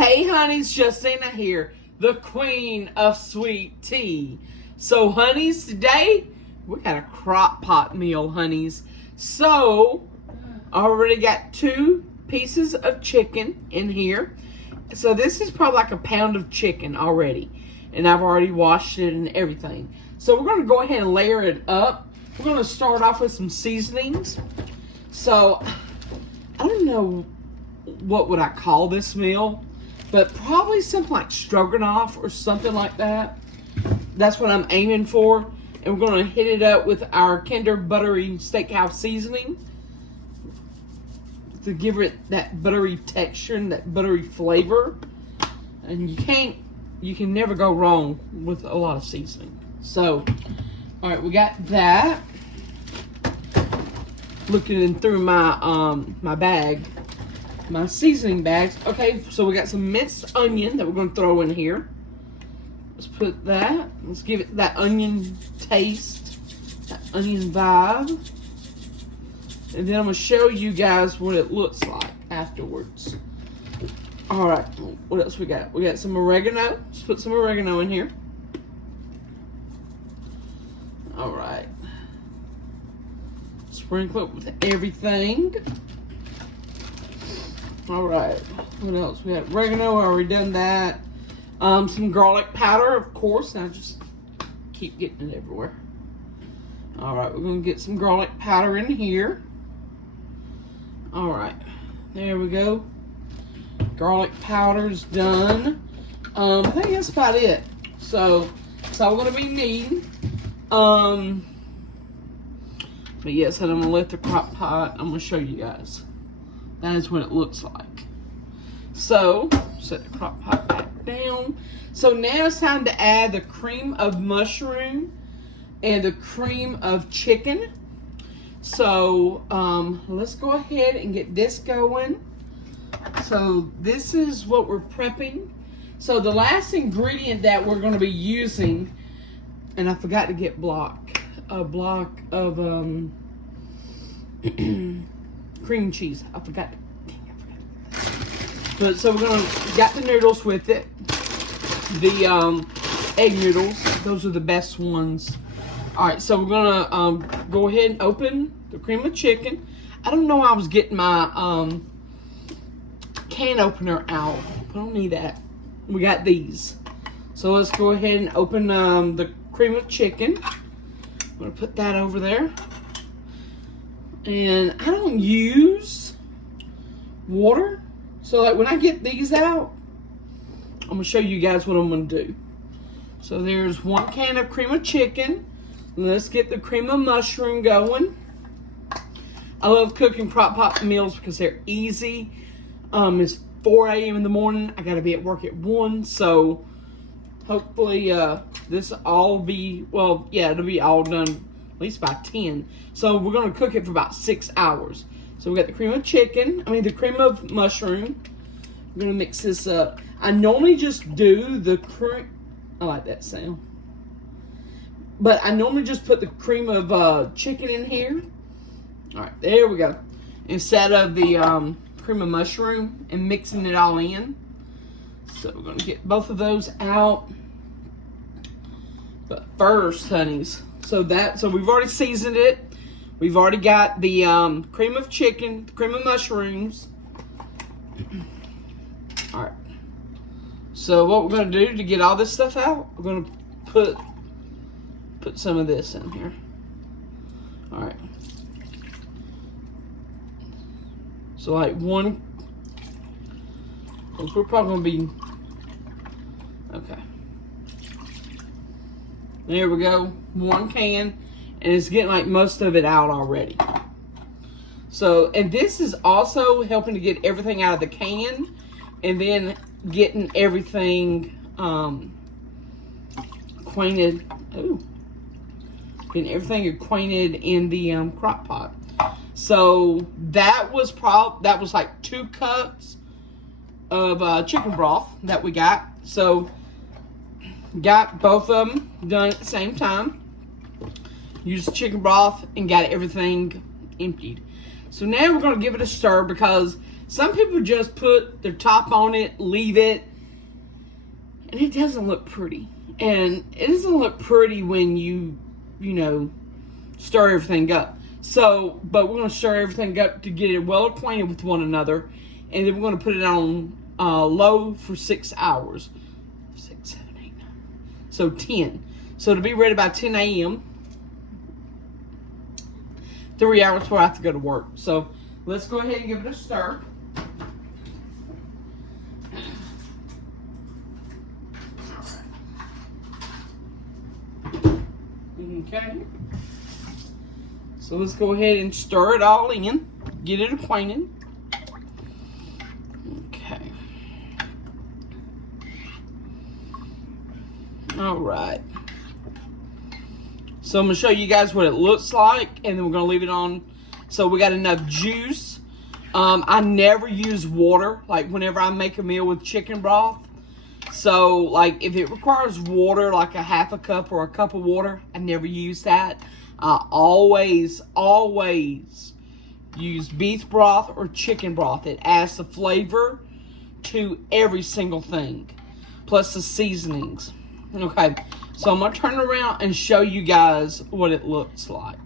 Hey honeys, Justina here, the queen of sweet tea. So honeys, today we got a crock pot meal, honeys. So I already got 2 pieces of chicken in here. So this is probably like a pound of chicken already. And I've already washed it and everything. So we're going to go ahead and layer it up. We're going to start off with some seasonings. So I don't know what would I call this meal, but probably something like stroganoff or something like that. That's what I'm aiming for. And we're going to hit it up with our Kinder Buttery Steakhouse seasoning to give it that buttery texture and that buttery flavor. And you can never go wrong with a lot of seasoning. So, all right, we got that. Looking through my my bag, my seasoning bags. Okay, so we got some minced onion that we're going to throw in here. Let's put that. Let's give it that onion taste, that onion vibe. And then I'm going to show you guys what it looks like afterwards. All right, what else we got? We got some oregano. Let's put some oregano in here. All right. Sprinkle it with everything. All right, what else? We got oregano, I already done that. Some garlic powder, of course. I just keep getting it everywhere. All right, we're gonna get some garlic powder in here. All right, there we go. Garlic powder's done. I think that's about it. So that's all we're gonna be needing. But yes, and I'm gonna let the crock pot, I'm gonna show you guys. That is what it looks like. So, set the crock pot back down. So now it's time to add the cream of mushroom and the cream of chicken. So, let's go ahead and get this going. So this is what we're prepping. So the last ingredient that we're gonna be using, and I forgot to get a block of cream cheese. I forgot. But so we're gonna got the noodles with it. The egg noodles. Those are the best ones. All right, so we're gonna go ahead and open the cream of chicken. I don't know why I was getting my can opener out. I don't need that. We got these. So let's go ahead and open the cream of chicken. I'm gonna put that over there. And I don't use water. So like when I get these out, I'm gonna show you guys what I'm gonna do. So there's 1 can of cream of chicken. Let's get the cream of mushroom going. I love cooking crock pot meals because they're easy. It's 4 a.m. in the morning. I gotta be at work at 1, so hopefully this will all be, well, yeah, it'll be all done at least by 10. So we're gonna cook it for about 6 hours. So we got the cream of chicken, the cream of mushroom. We're gonna mix this up. I normally just do the cream, I like that sound. But I normally just put the cream of chicken in here. All right, there we go. Instead of the cream of mushroom and mixing it all in. So we're gonna get both of those out. But first, honeys, so we've already seasoned it. We've already got the cream of chicken, cream of mushrooms. All right. So what we're gonna do to get all this stuff out, we're gonna put some of this in here. All right. So like one, we're probably gonna be, okay. There we go, 1 can, and it's getting like most of it out already. So, and this is also helping to get everything out of the can, and then getting everything acquainted in the crock pot. So that was like 2 cups of chicken broth that we got. So got both of them done at the same time. Used the chicken broth and got everything emptied. So now we're going to give it a stir because Some people just put their top on it, leave it, and it doesn't look pretty. And it doesn't look pretty when you know, stir everything up. So, but we're going to stir everything up to get it well acquainted with one another. And then we're going to put it on low for 6 hours. 6, 7, 8, 9. So 10. So to be ready by 10 a.m. 3 hours before I have to go to work. So let's go ahead and give it a stir. Okay. So let's go ahead and stir it all in. Get it acquainted. Okay. Alright. So I'm going to show you guys what it looks like. And then we're going to leave it on. So we got enough juice. I never use water. Like whenever I make a meal with chicken broth. So, like, if it requires water, like a half a cup or a cup of water, I never use that. I always use beef broth or chicken broth. It adds the flavor to every single thing, plus the seasonings. Okay, so I'm going to turn it around and show you guys what it looks like.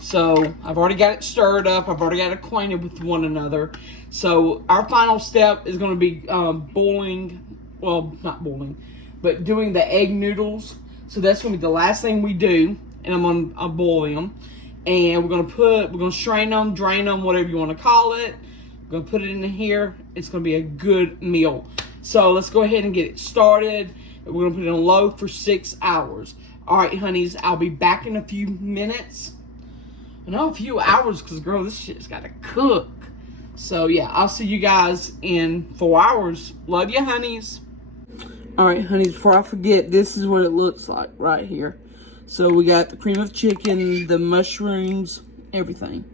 So, I've already got it stirred up. I've already got it acquainted with one another. So, our final step is going to be boiling. Well, not boiling, but doing the egg noodles. So that's going to be the last thing we do. And I'm going to boil them. And we're going to strain them, drain them, whatever you want to call it. We're going to put it in here. It's going to be a good meal. So let's go ahead and get it started. We're going to put it on low for 6 hours. All right, honeys, I'll be back in a few minutes. No, a few hours, because, girl, this shit's got to cook. So, yeah, I'll see you guys in 4 hours. Love you, honeys. Alright, honeys, before I forget, this is what it looks like right here. So we got the cream of chicken, the mushrooms, everything.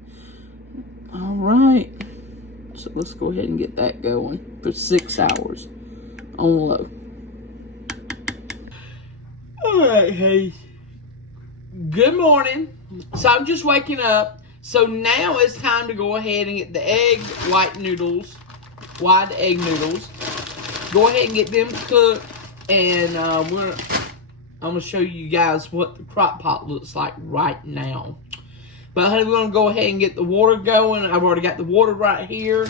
Alright. So let's go ahead and get that going for 6 hours on low. Alright, hey. Good morning. So I'm just waking up. So now it's time to go ahead and get the wide egg noodles. Go ahead and get them cooked, and I'm gonna show you guys what the crock pot looks like right now. But honey, we're gonna go ahead and get the water going. I've already got the water right here,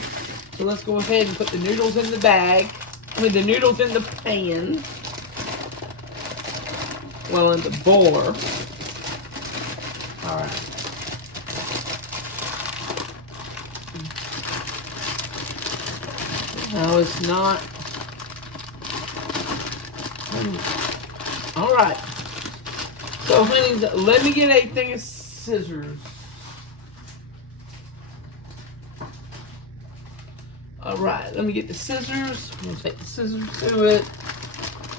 so let's go ahead and put the noodles in the bag. The noodles in the pan. Well, in the boiler. All right. No, it's not. Alright. So, honey, let me get a thing of scissors. Alright, let me get the scissors. I'm going to take the scissors to it.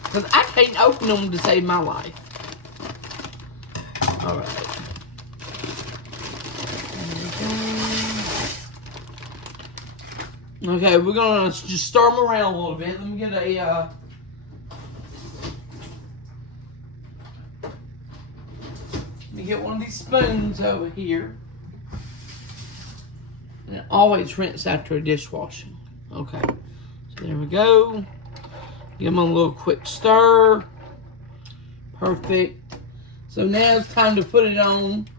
Because I can't open them to save my life. Alright. Okay, we're going to just stir them around a little bit. Let me get a... get one of these spoons over here. And always rinse after a dishwashing. Okay. So there we go. Give them a little quick stir. Perfect. So now it's time to put it on.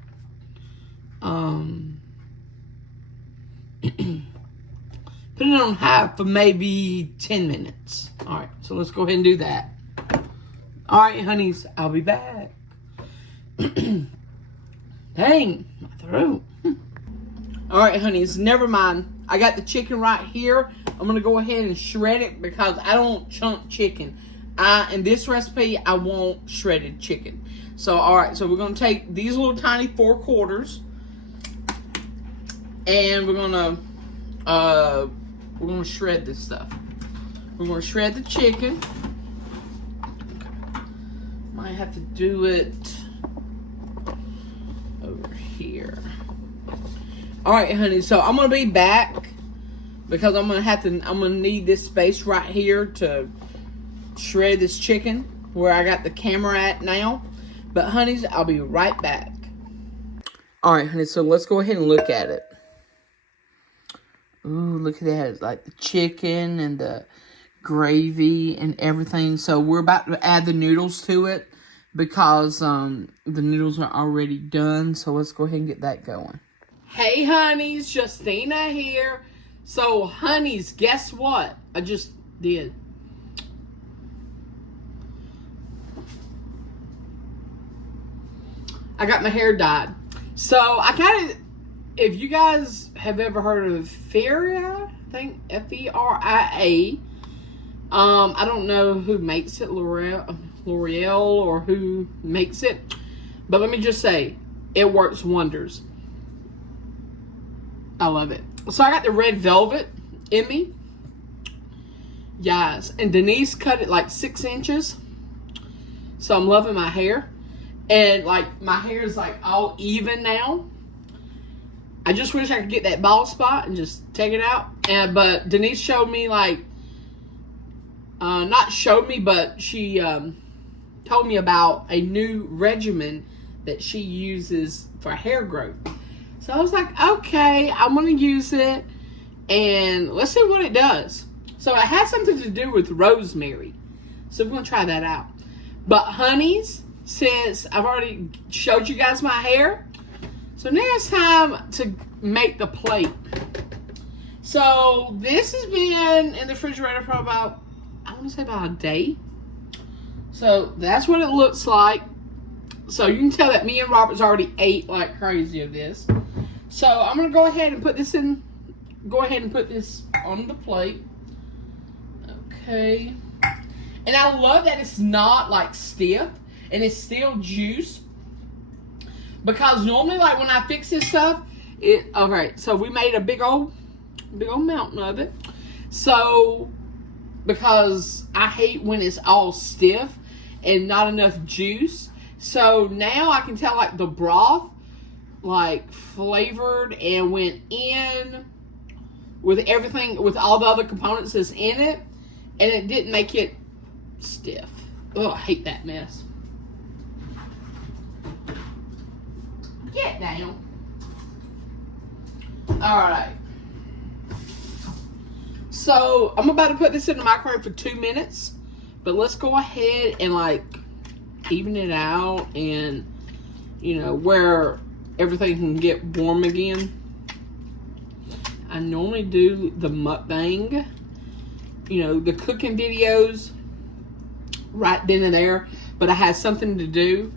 Put it on high for maybe 10 minutes. Alright, so let's go ahead and do that. Alright, honeys, I'll be back. Dang, my throat. Alright, honeys, never mind. I got the chicken right here. I'm going to go ahead and shred it because I don't chunk chicken. In this recipe, I want shredded chicken. So, alright, so we're going to take these little tiny 4 quarters. And we're going to shred this stuff. We're going to shred the chicken. Might have to do it over here. Alright, honey, so I'm going to be back because I'm going to need this space right here to shred this chicken where I got the camera at now. But, honeys, I'll be right back. Alright, honey, so let's go ahead and look at it. Ooh, look at that. Like the chicken and the gravy and everything. So we're about to add the noodles to it because the noodles are already done. So let's go ahead and get that going. Hey, honeys. Justina here. So, honeys, guess what? I just did. I got my hair dyed. So, I kind of, if you guys have ever heard of Feria, I think, F-E-R-I-A. I don't know who makes it, L'Oreal or who makes it. But let me just say, it works wonders. I love it. So, I got the red velvet in me. Yes. And Denise cut it like 6 inches. So, I'm loving my hair. And, like, my hair is, like, all even now. I just wish I could get that bald spot and just take it out. But Denise showed me, like, not showed me, but she told me about a new regimen that she uses for hair growth. So I was like, okay, I'm going to use it. And let's see what it does. So it has something to do with rosemary. So we're going to try that out. But, honeys, since I've already showed you guys my hair, so now it's time to make the plate. So this has been in the refrigerator for about, I want to say about a day. So that's what it looks like. So you can tell that me and Robert's already ate like crazy of this. So I'm going to go ahead and put this in, on the plate. Okay. And I love that it's not like stiff and it's still juice. Because normally, like, when I fix this stuff, okay, so we made a big old mountain of it. So, because I hate when it's all stiff and not enough juice. So, now I can tell, like, the broth, like, flavored and went in with everything, with all the other components that's in it. And it didn't make it stiff. Oh, I hate that mess. Get down. Alright. So, I'm about to put this in the microwave for 2 minutes. But let's go ahead and, like, even it out and, you know, where everything can get warm again. I normally do the mukbang, you know, the cooking videos right then and there. But I had something to do.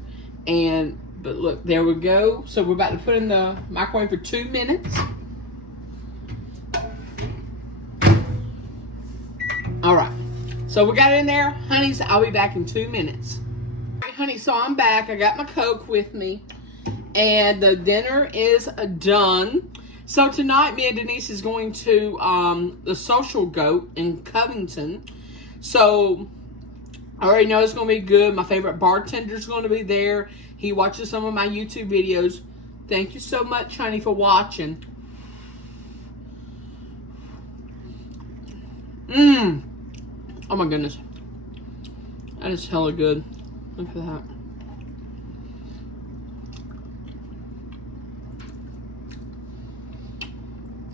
But look, there we go. So we're about to put in the microwave for 2 minutes. All right. So we got it in there. Honeys, I'll be back in 2 minutes. All right, honey, so I'm back. I got my Coke with me. And the dinner is done. So tonight, me and Denise is going to the Social Goat in Covington. So I already know it's going to be good. My favorite bartender's going to be there. He watches some of my YouTube videos. Thank you so much, honey, for watching. Oh my goodness. That is hella good. Look at that.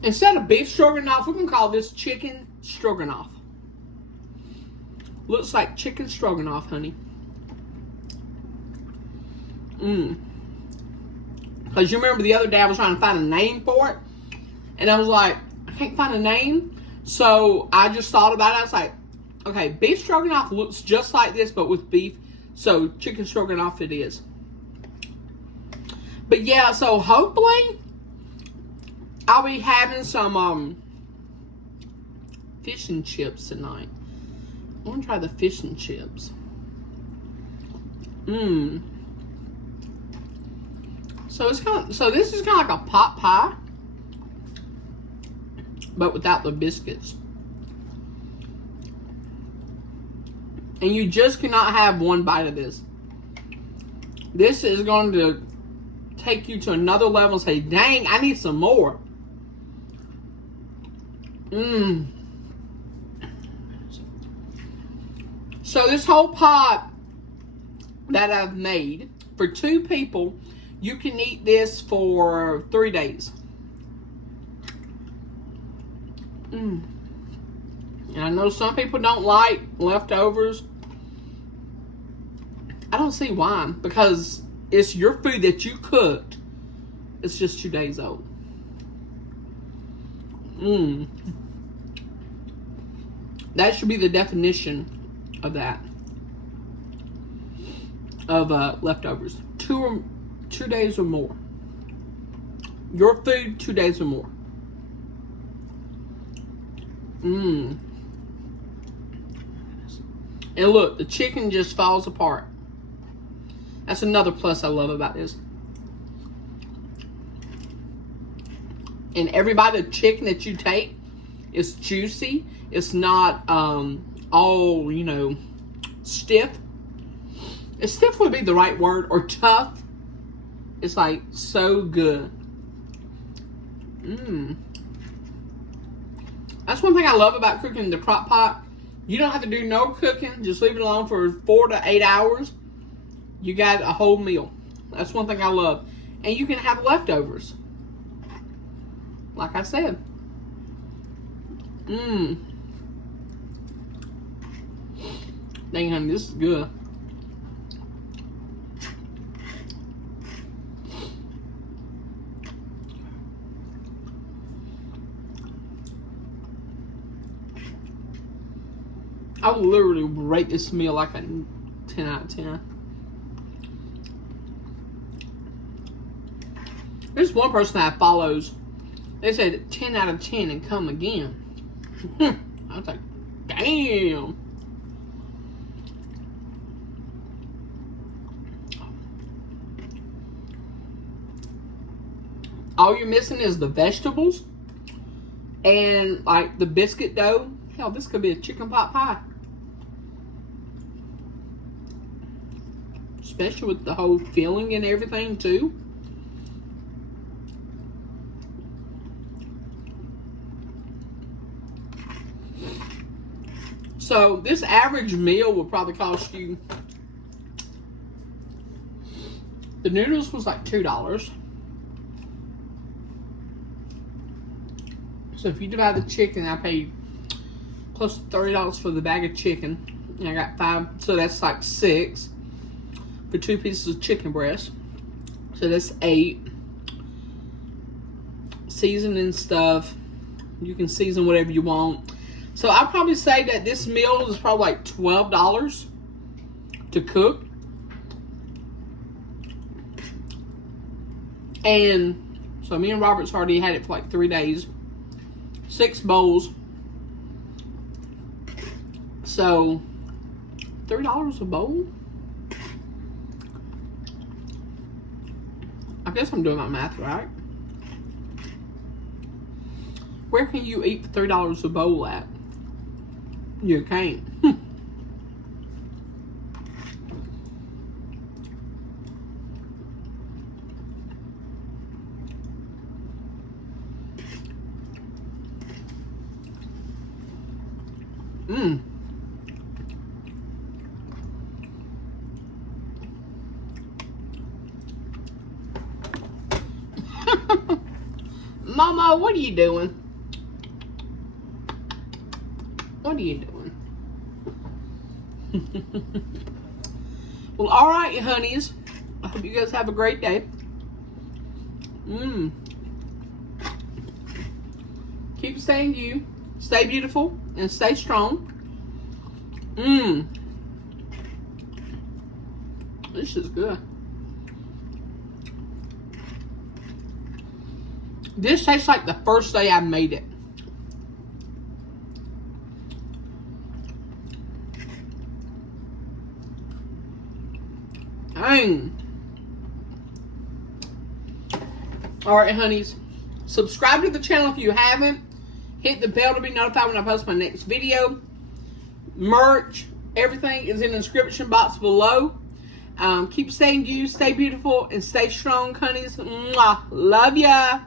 Instead of beef stroganoff, we can call this chicken stroganoff. Looks like chicken stroganoff, honey. Because you remember the other day I was trying to find a name for it. And I was like, I can't find a name. So I just thought about it. I was like, okay, beef stroganoff looks just like this, but with beef. So chicken stroganoff it is. But yeah, so hopefully I'll be having some fish and chips tonight. I want to try the fish and chips. So it's this is kind of like a pot pie, but without the biscuits. And you just cannot have one bite of this. This is going to take you to another level and say, dang, I need some more. So this whole pot that I've made for 2 people, you can eat this for 3 days. And I know some people don't like leftovers. I don't see why, because it's your food that you cooked. It's just 2 days old. That should be the definition of that. Of leftovers. 2 days or more. Your food, 2 days or more. And look, the chicken just falls apart. That's another plus I love about this. And every bite of chicken that you take is juicy. It's not all, you know, stiff. Stiff would be the right word, or tough. It's like so good. That's one thing I love about cooking in the crock pot. You don't have to do no cooking. Just leave it alone for 4 to 8 hours. You got a whole meal. That's one thing I love. And you can have leftovers. Like I said. Dang, honey, this is good. I would literally rate this meal like a 10 out of 10. There's one person that follows. They said 10 out of 10 and come again. I was like, damn. All you're missing is the vegetables and like the biscuit dough. Hell, this could be a chicken pot pie. Especially with the whole filling and everything too. So this average meal will probably cost you, the noodles was like $2. So if you divide the chicken, I paid close to $30 for the bag of chicken. And I got 5, so that's like 6 for 2 pieces of chicken breast. So that's 8. Seasoning stuff, you can season whatever you want. So I'd probably say that this meal is probably like $12 to cook. And so me and Robert's already had it for like 3 days. 6 bowls. So $3 a bowl? I guess I'm doing my math right. Where can you eat for $3 a bowl at? You can't. Mama, what are you doing? What are you doing? Well, alright, honeys. I hope you guys have a great day. Keep staying you. Stay beautiful and stay strong. This is good. This tastes like the first day I made it. Dang. Alright, honeys. Subscribe to the channel if you haven't. Hit the bell to be notified when I post my next video. Merch, everything is in the description box below. Keep staying you, stay beautiful, and stay strong, honeys. Mwah. Love ya.